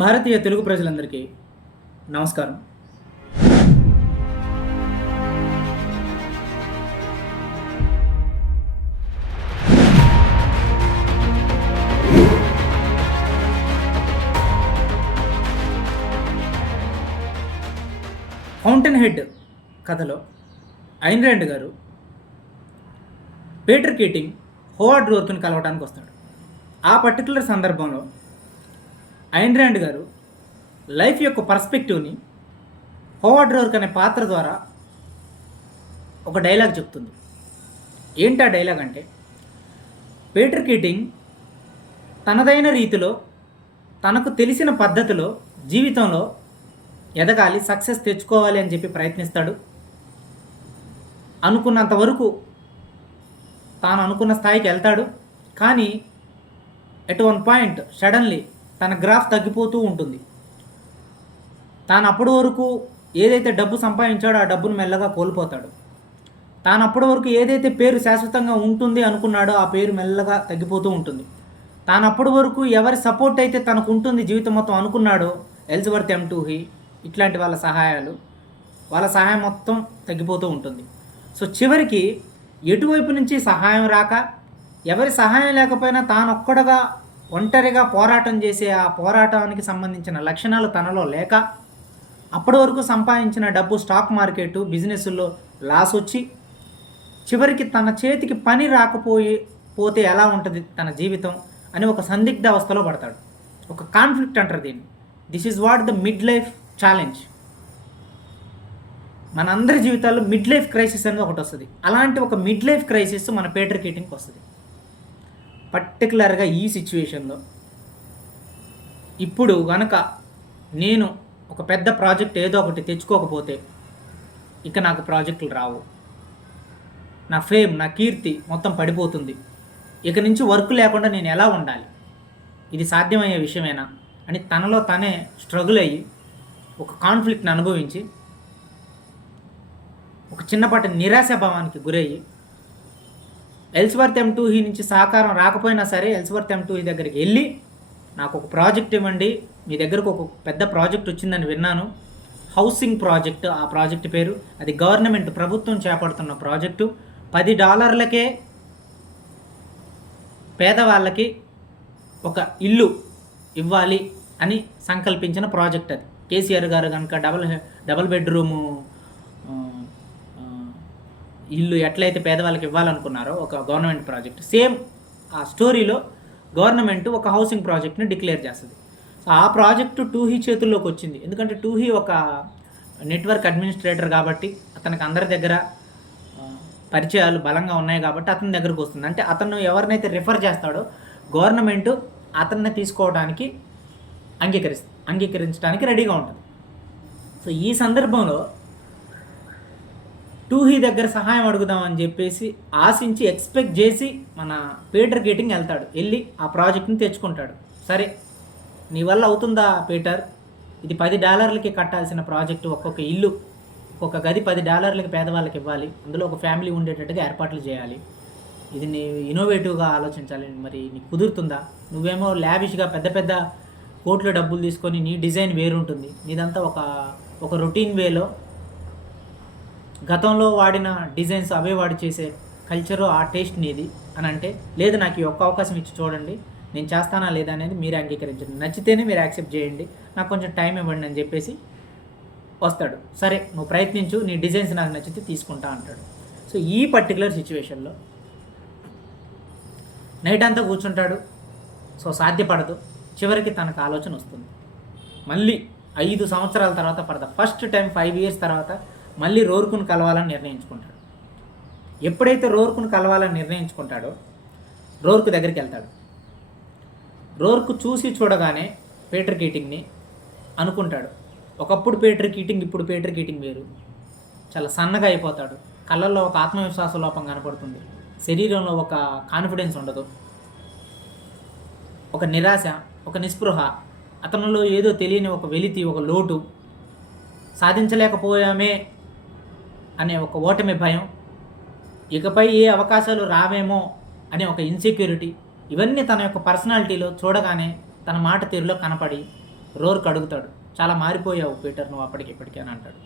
భారతీయ తెలుగు ప్రజలందరికీ నమస్కారం. Fountain head కథలో ఐన్ ర్యాండ్ గారు పీటర్ కీటింగ్ హోవార్డ్ రోర్క్ని కలవడానికి వస్తాడు. ఆ పర్టికులర్ సందర్భంలో ఐన్ ర్యాండ్ గారు లైఫ్ యొక్క పర్స్పెక్టివ్ని హోవార్డ్ రోర్క్ అనే పాత్ర ద్వారా ఒక డైలాగ్ చెప్తుంది. ఏంటి ఆ డైలాగ్ అంటే, పీటర్ కీటింగ్ తనదైన రీతిలో తనకు తెలిసిన పద్ధతిలో జీవితంలో ఎదగాలి, సక్సెస్ తెచ్చుకోవాలి అని చెప్పి ప్రయత్నిస్తాడు. అనుకున్నంత వరకు తాను అనుకున్న స్థాయికి వెళ్తాడు. కానీ ఎట్ వన్ పాయింట్ సడన్లీ తన గ్రాఫ్ తగ్గిపోతూ ఉంటుంది. తాను అప్పటి వరకు ఏదైతే డబ్బు సంపాదించాడో ఆ డబ్బును మెల్లగా కోల్పోతాడు. తాను అప్పటి వరకు ఏదైతే పేరు శాశ్వతంగా ఉంటుంది అనుకున్నాడో ఆ పేరు మెల్లగా తగ్గిపోతూ ఉంటుంది. తాను అప్పటి వరకు ఎవరి సపోర్ట్ అయితే తనకు ఉంటుంది జీవితం మొత్తం అనుకున్నాడో, ఎలిజబెత్ M2He ఇట్లాంటి వాళ్ళ సహాయం మొత్తం తగ్గిపోతూ ఉంటుంది. సో చివరికి ఎటువైపు నుంచి సహాయం రాక, ఎవరి సహాయం లేకపోయినా తాను ఒక్కడగా ఒంటరిగా పోరాటం చేసే ఆ పోరాటానికి సంబంధించిన లక్షణాలు తనలో లేక, అప్పటి వరకు సంపాదించిన డబ్బు స్టాక్ మార్కెట్ బిజినెస్లో లాస్ వచ్చి, చివరికి తన చేతికి పని పోతే ఎలా ఉంటుంది తన జీవితం అని ఒక సందిగ్ధ అవస్థలో పడతాడు. ఒక కాన్ఫ్లిక్ట్ అంటారు దీన్ని. This is what the mid life challenge. మనందరి జీవితాల్లో మిడ్ లైఫ్ క్రైసిస్ అనేది ఒకటి వస్తుంది. అలాంటి ఒక మిడ్ లైఫ్ క్రైసిస్ మన పీటర్ కీటింగ్కి వస్తుంది. పర్టికులర్గా ఈ సిచ్యువేషన్లో ఇప్పుడు కనుక నేను ఒక పెద్ద ప్రాజెక్ట్ ఏదో ఒకటి తెచ్చుకోకపోతే ఇక నాకు ప్రాజెక్టులు రావు, నా ఫేమ్, నా కీర్తి మొత్తం పడిపోతుంది, ఇక నుంచి వర్క్ లేకుండా నేను ఎలా ఉండాలి, ఇది సాధ్యమయ్యే విషయమేనా అని తనలో తనే స్ట్రగుల్ అయ్యి ఒక కాన్ఫ్లిక్ట్ని అనుభవించి ఒక చిన్నపాటి నిరాశాభావానికి గురయ్యి, ఎలిజబెత్ M2He నుంచి సహకారం రాకపోయినా సరే ఎలిజబెత్ M2He దగ్గరికి వెళ్ళి, నాకు ఒక ప్రాజెక్ట్ ఇవ్వండి, మీ దగ్గరకు ఒక పెద్ద ప్రాజెక్ట్ వచ్చిందని విన్నాను, హౌసింగ్ ప్రాజెక్ట్ ఆ ప్రాజెక్ట్ పేరు, అది గవర్నమెంట్ ప్రభుత్వం చేపడుతున్న ప్రాజెక్టు, $10 పేదవాళ్ళకి ఒక ఇల్లు ఇవ్వాలి అని సంకల్పించిన ప్రాజెక్ట్. అది కేసీఆర్ గారు కనుక డబల్ బెడ్రూము ఇల్లు ఎట్లయితే పేదవాళ్ళకి ఇవ్వాలనుకున్నారో ఒక గవర్నమెంట్ ప్రాజెక్ట్, సేమ్ ఆ స్టోరీలో గవర్నమెంట్ ఒక హౌసింగ్ ప్రాజెక్ట్ని డిక్లేర్ చేస్తుంది. సో ఆ ప్రాజెక్టు 2He చేతుల్లోకి వచ్చింది. ఎందుకంటే 2He ఒక నెట్వర్క్ అడ్మినిస్ట్రేటర్ కాబట్టి అతనికి అందరి దగ్గర పరిచయాలు బలంగా ఉన్నాయి కాబట్టి అతని దగ్గరకు వస్తుంది. అంటే అతను ఎవరినైతే రిఫర్ చేస్తాడో గవర్నమెంట్ అతన్ని తీసుకోవడానికి అంగీకరించడానికి రెడీగా ఉంటుంది. సో ఈ సందర్భంలో 2He దగ్గర సహాయం అడుగుదామని చెప్పేసి ఆశించి ఎక్స్పెక్ట్ చేసి మన పీటర్ కీటింగ్ వెళ్తాడు. వెళ్ళి ఆ ప్రాజెక్ట్ని తెచ్చుకుంటాడు. సరే, నీ వల్ల అవుతుందా పీటర్, ఇది $10 కట్టాల్సిన ప్రాజెక్టు, ఒక్కొక్క ఇల్లు ఒక్కొక్క గది $10 పేదవాళ్ళకి ఇవ్వాలి, అందులో ఒక ఫ్యామిలీ ఉండేటట్టుగా ఏర్పాట్లు చేయాలి, ఇది నీ ఇన్నోవేటివ్గా ఆలోచించాలి, మరి నీకు కుదురుతుందా, నువ్వేమో ల్యావిష్గా పెద్ద పెద్ద కోట్ల డబ్బులు తీసుకొని నీ డిజైన్ వేరుంటుంది, నీదంతా ఒక రొటీన్ వేలో గతంలో వాడిన డిజైన్స్ అవే వాడి చేసే కల్చరు ఆ టేస్ట్ నీది అని అంటే, లేదు నాకు ఈ ఒక్క అవకాశం ఇచ్చి చూడండి, నేను చేస్తానా లేదా అనేది మీరు అంగీకరించండి, నచ్చితేనే మీరు యాక్సెప్ట్ చేయండి, నాకు కొంచెం టైం ఇవ్వండి అని చెప్పేసి వస్తాడు. సరే నువ్వు ప్రయత్నించు, నీ డిజైన్స్ నాకు నచ్చితే తీసుకుంటా అంటాడు. సో ఈ పర్టికులర్ సిచ్యువేషన్లో నైట్ అంతా కూర్చుంటాడు. సో సాధ్యపడదు. చివరికి తనకు ఆలోచన వస్తుంది. మళ్ళీ 5 సంవత్సరాల తర్వాత, for the first time 5 years తర్వాత మళ్ళీ రోర్కును కలవాలని నిర్ణయించుకుంటాడు. ఎప్పుడైతే రోర్కును కలవాలని నిర్ణయించుకుంటాడో రోర్క్ దగ్గరికి వెళ్తాడు. రోర్క్ చూసి చూడగానే పీటర్ కీటింగ్ని అనుకుంటాడు, ఒకప్పుడు పీటర్ కీటింగ్ ఇప్పుడు పీటర్ కీటింగ్ వేరు. చాలా సన్నగా అయిపోతాడు. కళ్ళల్లో ఒక ఆత్మవిశ్వాస లోపం కనపడుతుంది. శరీరంలో ఒక కాన్ఫిడెన్స్ ఉండదు. ఒక నిరాశ, ఒక నిస్పృహ, అతనిలో ఏదో తెలియని ఒక వెలితి, ఒక లోటు, సాధించలేకపోయామే అనే ఒక ఓటమి భయం, ఇకపై ఏ అవకాశాలు రావేమో అనే ఒక ఇన్సెక్యూరిటీ, ఇవన్నీ తన యొక్క పర్సనాలిటీలో చూడగానే తన మాట తీరులో కనపడి రోర్క్ అడుగుతాడు, చాలా మారిపోయావు పీటర్ నువ్వు అప్పటికిప్పటికీ అని అంటాడు.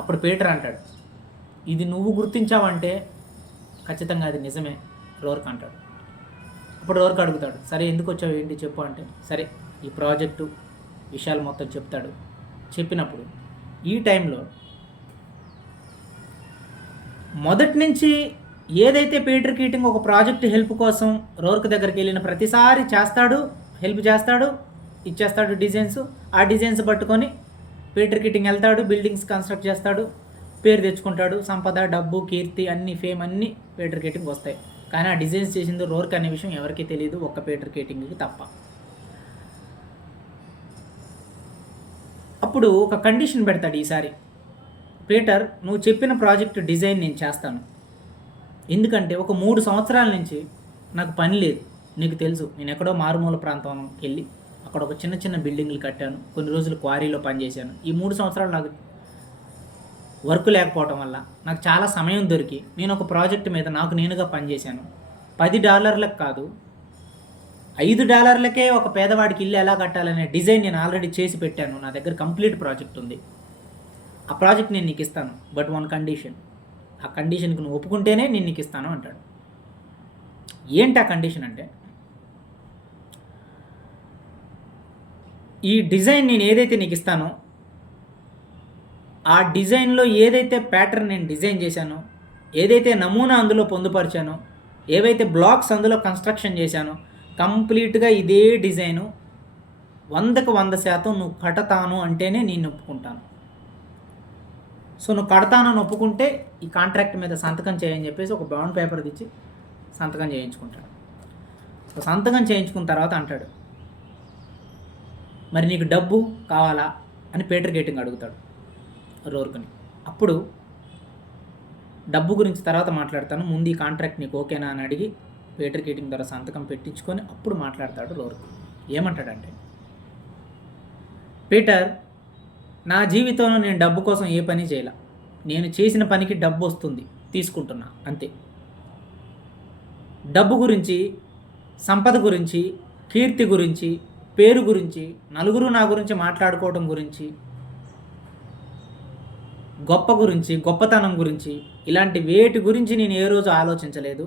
అప్పుడు పీటర్ అంటాడు, ఇది నువ్వు గుర్తించావంటే ఖచ్చితంగా అది నిజమే రోర్క్ అంటాడు. అప్పుడు రోర్క్ అడుగుతాడు, సరే ఎందుకు వచ్చావు ఏంటి చెప్పు అంటే, సరే ఈ ప్రాజెక్టు విషయాలు మొత్తం చెప్తాడు. చెప్పినప్పుడు ఈ టైంలో మొదటి నుంచి ఏదైతే పీటర్ కీటింగ్ ఒక ప్రాజెక్ట్ హెల్ప్ కోసం రోర్క్ దగ్గరికి వెళ్ళిన ప్రతిసారి చేస్తాడు, హెల్ప్ చేస్తాడు, ఇచ్చేస్తాడు డిజైన్స్. ఆ డిజైన్స్ పట్టుకొని పీటర్ కీటింగ్ వెళ్తాడు, బిల్డింగ్స్ కన్స్ట్రక్ట్ చేస్తాడు, పేరు తెచ్చుకుంటాడు, సంపద, డబ్బు, కీర్తి అన్ని ఫేమ్ అన్నీ పీటర్ కీటింగ్ వస్తాయి. కానీ ఆ డిజైన్స్ చేసింది రోర్క్ అనే విషయం ఎవరికీ తెలియదు, ఒక్క పీటర్ కీటింగ్కి తప్ప. అప్పుడు ఒక కండిషన్ పెడతాడు ఈసారి, పీటర్ నువ్వు చెప్పిన ప్రాజెక్ట్ డిజైన్ నేను చేస్తాను, ఎందుకంటే ఒక 3 సంవత్సరాల నుంచి నాకు పని లేదు, నీకు తెలుసు నేను ఎక్కడో మారుమూల ప్రాంతంకి వెళ్ళి అక్కడ ఒక చిన్న చిన్న బిల్డింగ్లు కట్టాను, కొన్ని రోజులు క్వారీలో పనిచేశాను. ఈ 3 సంవత్సరాలు నాకు వర్క్ లేకపోవడం వల్ల నాకు చాలా సమయం దొరికి నేను ఒక ప్రాజెక్ట్ మీద నాకు నేనుగా పనిచేశాను. $10 కాదు, $5 ఒక పేదవాడికి ఇల్లు ఎలా కట్టాలనే డిజైన్ నేను ఆల్రెడీ చేసి పెట్టాను, నా దగ్గర కంప్లీట్ ప్రాజెక్ట్ ఉంది. ఆ ప్రాజెక్ట్ నేను నీకు ఇస్తాను, బట్ వన్ కండిషన్, ఆ కండిషన్కి నువ్వు ఒప్పుకుంటేనే నేను నీకు ఇస్తాను అంటాడు. ఏంటి ఆ కండిషన్ అంటే, ఈ డిజైన్ నేను ఏదైతే నీకు ఇస్తానో ఆ డిజైన్లో ఏదైతే ప్యాటర్న్ నేను డిజైన్ చేశానో, ఏదైతే నమూనా అందులో పొందుపరిచానో, ఏవైతే బ్లాక్స్ అందులో కన్స్ట్రక్షన్ చేశానో కంప్లీట్గా ఇదే డిజైను 100కి 100% నువ్వు కడతాను అంటేనే నేను ఒప్పుకుంటాను. సో నువ్వు కడతానని ఒప్పుకుంటే ఈ కాంట్రాక్ట్ మీద సంతకం చేయని చెప్పేసి ఒక బాండ్ పేపర్ తెచ్చి సంతకం చేయించుకుంటాడు. సో సంతకం చేయించుకున్న తర్వాత అంటాడు, మరి నీకు డబ్బు కావాలా అని పీటర్ కీటింగ్ అడుగుతాడు రోర్క్ని. అప్పుడు డబ్బు గురించి తర్వాత మాట్లాడతాను, ముందు ఈ కాంట్రాక్ట్ నీకు ఓకేనా అని అడిగి పీటర్ కీటింగ్ ద్వారా సంతకం పెట్టించుకొని అప్పుడు మాట్లాడతాడు రోర్క్. ఏమంటాడంటే, పీటర్ నా జీవితంలో నేను డబ్బు కోసం ఏ పని చేయాల, నేను చేసిన పనికి డబ్బు వస్తుంది తీసుకుంటున్నా అంతే. డబ్బు గురించి, సంపద గురించి, కీర్తి గురించి, పేరు గురించి, నలుగురు నా గురించి మాట్లాడుకోవడం గురించి, గొప్ప గురించి, గొప్పతనం గురించి, ఇలాంటి వేటి గురించి నేను ఏ రోజు ఆలోచించలేదు.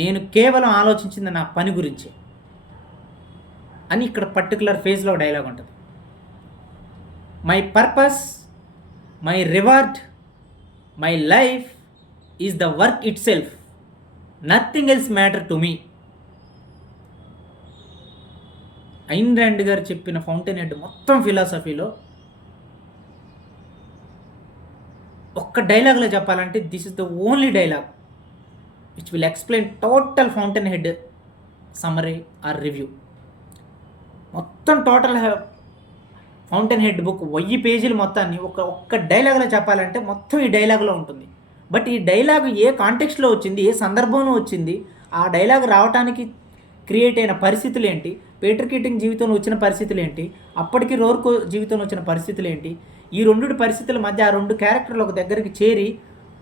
నేను కేవలం ఆలోచించింది నా పని గురించి అని ఇక్కడ పర్టికులర్ ఫేజ్లో డైలాగ్ ఉంటుంది. My purpose, my reward, my life is the work itself, nothing else matter to me. Ayn Rand గారు చెప్పిన ఫౌంటైన్ హెడ్ మొత్తం ఫిలాసఫీలో ఒక్క డైలాగ్లో చెప్పాలంటే this is the only dialogue which will explain total Fountainhead summary or review. మొత్తం total Fountainhead book 1000 పేజీలు మొత్తాన్ని ఒక్క డైలాగ్లో చెప్పాలంటే మొత్తం ఈ డైలాగ్లో ఉంటుంది. బట్ ఈ డైలాగ్ ఏ కాంటెక్స్ట్లో వచ్చింది, ఏ సందర్భంలో వచ్చింది, ఆ డైలాగ్ రావడానికి క్రియేట్ అయిన పరిస్థితులు ఏంటి, పీటర్ కీటింగ్ జీవితంలో వచ్చిన పరిస్థితులు ఏంటి, అప్పటికి రోర్క్ జీవితంలో వచ్చిన పరిస్థితులు ఏంటి, ఈ 2 పరిస్థితుల మధ్య ఆ 2 క్యారెక్టర్లు ఒక దగ్గరికి చేరి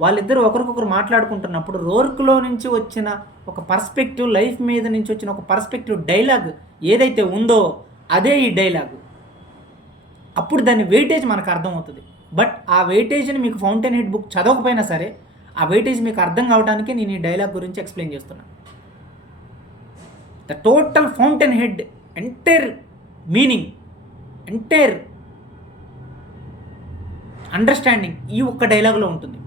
వాళ్ళిద్దరూ ఒకరికొకరు మాట్లాడుకుంటున్నప్పుడు రోర్క్లో నుంచి వచ్చిన ఒక పర్స్పెక్టివ్, లైఫ్ మీద నుంచి వచ్చిన ఒక పర్స్పెక్టివ్ డైలాగ్ ఏదైతే ఉందో అదే ఈ డైలాగు. అప్పుడు దాని వెయిటేజ్ మనకు అర్థమవుతుంది. బట్ ఆ వెయిటేజ్ని మీకు ఫౌంటైన్ హెడ్ బుక్ చదవకపోయినా సరే ఆ వెయిటేజ్ మీకు అర్థం కావడానికే నేను ఈ డైలాగ్ గురించి ఎక్స్ప్లెయిన్ చేస్తున్నాను. The total fountain head entire meaning, entire understanding ఈ ఒక్క డైలాగ్లో ఉంటుంది.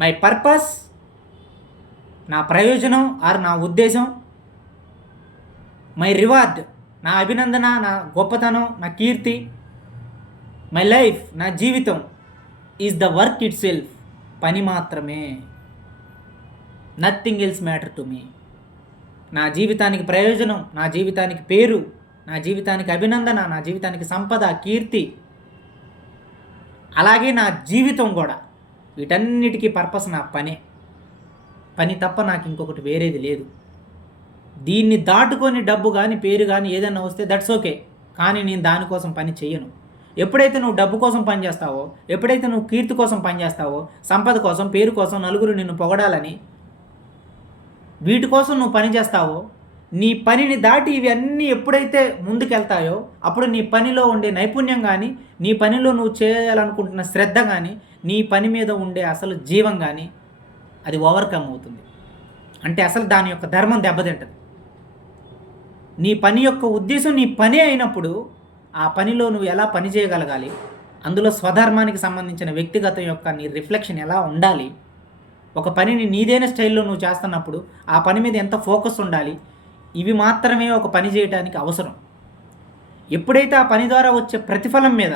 మై పర్పస్, నా ప్రయోజనం ఆర్ నా ఉద్దేశం, మై రివార్డ్, నా అభినందన, నా గొప్పతనం, నా కీర్తి, మై లైఫ్, నా జీవితం, is the work it self, పని మాత్రమే, నథింగ్ ఎల్స్ మ్యాటర్ టు మీ. నా జీవితానికి ప్రయోజనం, నా జీవితానికి పేరు, నా జీవితానికి అభినందన, నా జీవితానికి సంపద, కీర్తి, అలాగే నా జీవితం కూడా, వీటన్నిటికీ పర్పస్ నా పనే. పని తప్ప నాకు ఇంకొకటి వేరేది లేదు. దీన్ని దాటుకొని డబ్బు కానీ పేరు కానీ ఏదైనా వస్తే దట్స్ ఓకే, కానీ నేను దానికోసం పని చెయ్యను. ఎప్పుడైతే నువ్వు డబ్బు కోసం పనిచేస్తావో, ఎప్పుడైతే నువ్వు కీర్తి కోసం పనిచేస్తావో, సంపద కోసం, పేరు కోసం, నలుగురు నిన్ను పొగడాలని వీటి కోసం నువ్వు పని చేస్తావో, నీ పనిని దాటి ఇవన్నీ ఎప్పుడైతే ముందుకెళ్తాయో అప్పుడు నీ పనిలో ఉండే నైపుణ్యం కానీ, నీ పనిలో నువ్వు చేయాలనుకుంటున్న శ్రద్ధ కానీ, నీ పని మీద ఉండే అసలు జీవం కానీ అది ఓవర్కమ్ అవుతుంది. అంటే అసలు దాని యొక్క ధర్మం దెబ్బతింటది. నీ పని యొక్క ఉద్దేశం నీ పనే అయినప్పుడు ఆ పనిలో నువ్వు ఎలా పని చేయగలగాలి, అందులో స్వధర్మానికి సంబంధించిన వ్యక్తిగతం యొక్క నీ రిఫ్లెక్షన్ ఎలా ఉండాలి, ఒక పనిని నీదైన స్టైల్లో నువ్వు చేస్తున్నప్పుడు ఆ పని మీద ఎంత ఫోకస్ ఉండాలి, ఇవి మాత్రమే ఒక పని చేయడానికి అవసరం. ఎప్పుడైతే ఆ పని ద్వారా వచ్చే ప్రతిఫలం మీద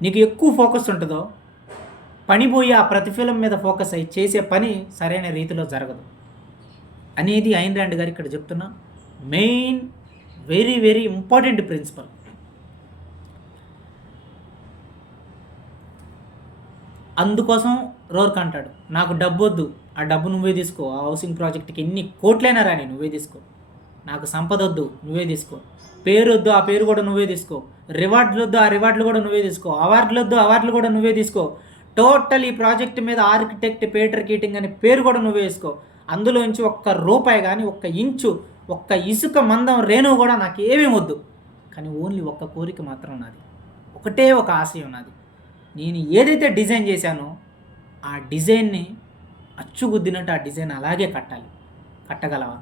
నీకు ఎక్కువ ఫోకస్ ఉంటుందో పని పోయి ఆ ప్రతిఫలం మీద ఫోకస్ అయ్యి చేసే పని సరైన రీతిలో జరగదు అనేది ఐన్ ర్యాండ్ గారు ఇక్కడ చెప్తున్న main very very important principle. అందుకోసం రోర్క్ అంటాడు, నాకు డబ్బు వద్దు, ఆ డబ్బు నువ్వే తీసుకో, ఆ హౌసింగ్ ప్రాజెక్ట్కి ఎన్ని కోట్లైనా రాని నువ్వే తీసుకో, నాకు సంపద వద్దు నువ్వే తీసుకో, పేరు వద్దు ఆ పేరు కూడా నువ్వే తీసుకో, రివార్డులు వద్దు ఆ రివార్డులు కూడా నువ్వే తీసుకో, అవార్డులు వద్దు అవార్డులు కూడా నువ్వే తీసుకో, టోటల్ ఈ ప్రాజెక్ట్ మీద ఆర్కిటెక్ట్ పీటర్ కీటింగ్ అనే పేరు కూడా నువ్వే వేసుకో, అందులోంచి ఒక్క రూపాయి కానీ ఒక్క ఇంచు ఒక్క ఇసుక మందం రేణువు కూడా నాకు ఏమీ వద్దు, కానీ ఓన్లీ ఒక్క కోరిక మాత్రం నాది, ఒకటే ఒక ఆశయం నాది, నేను ఏదైతే డిజైన్ చేశానో ఆ డిజైన్ని అచ్చుగుద్దినట్టు ఆ డిజైన్ అలాగే కట్టాలి, కట్టగలవా?